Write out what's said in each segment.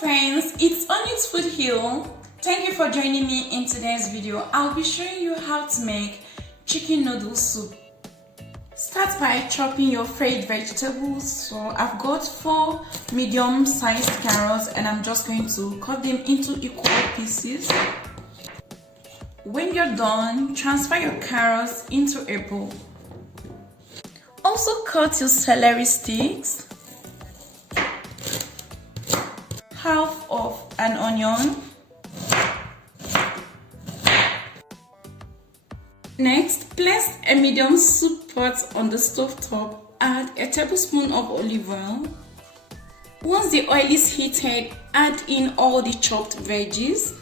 friends, it's Onyx Food Hill. Thank you for joining me in today's video. I'll be showing you how to make chicken noodle soup. Start by chopping your favorite vegetables. So I've got 4 medium-sized carrots and I'm just going to cut them into equal pieces. When you're done, transfer your carrots into a bowl. Also cut your celery sticks, half of an onion. Next, place a medium soup pot on the stove top. Add a tablespoon of olive oil. Once the oil is heated, add in all the chopped veggies.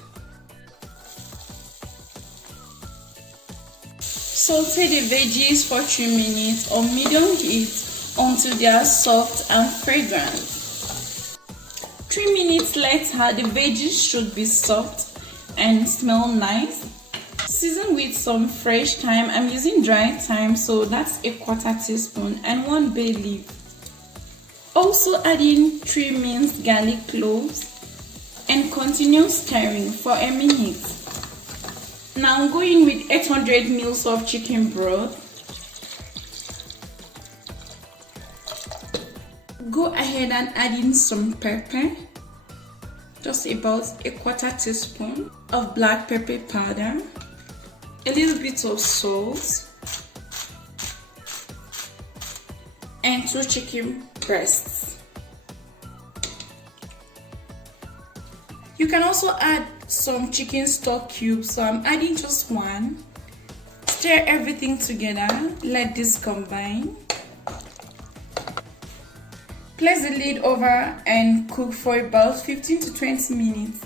Saute the veggies for 3 minutes on medium heat until they are soft and fragrant. 3 minutes later, the veggies should be soft and smell nice. Season with some fresh thyme. I'm using dry thyme, so that's a 1/4 teaspoon, and 1 bay leaf. Also add in 3 minced garlic cloves and continue stirring for a minute. Now go in with 800 ml of chicken broth. Go ahead and add in some pepper, just about a 1/4 teaspoon of black pepper powder, a little bit of salt, and 2 chicken breasts. You can also add some chicken stock cubes, so I'm adding just 1. Stir everything together, let this combine. Place the lid over and cook for about 15 to 20 minutes.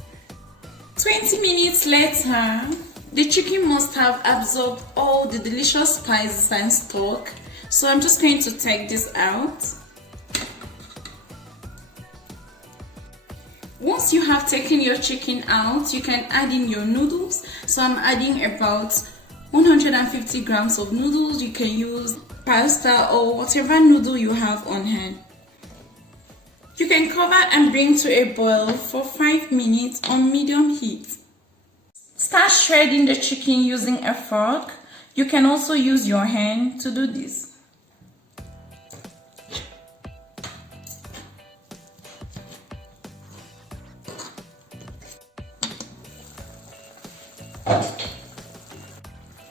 20 minutes later, the chicken must have absorbed all the delicious spices and stock, so I'm just going to take this out. Once you have taken your chicken out, you can add in your noodles. So I'm adding about 150 grams of noodles. You can use pasta or whatever noodle you have on hand. You can cover and bring to a boil for 5 minutes on medium heat. Start shredding the chicken using a fork. You can also use your hand to do this.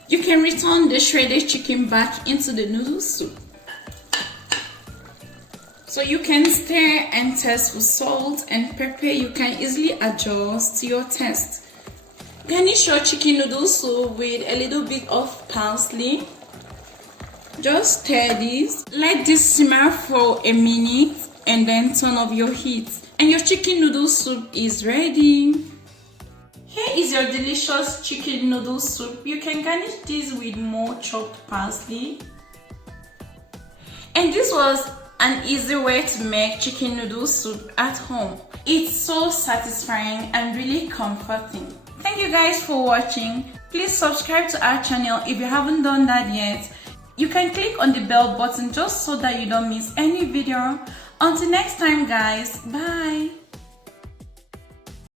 You can return the shredded chicken back into the noodle soup. So you can stir and test for salt and pepper. You can easily adjust to your taste. Garnish your chicken noodle soup with a little bit of parsley. Just stir this. Let this simmer for a minute and then turn off your heat. And your chicken noodle soup is ready. Here is your delicious chicken noodle soup. You can garnish this with more chopped parsley. And this was an easy way to make chicken noodle soup at home. It's so satisfying and really comforting. Thank you guys for watching. Please subscribe to our channel if you haven't done that yet. You can click on the bell button just so that you don't miss any video. Until next time guys, bye.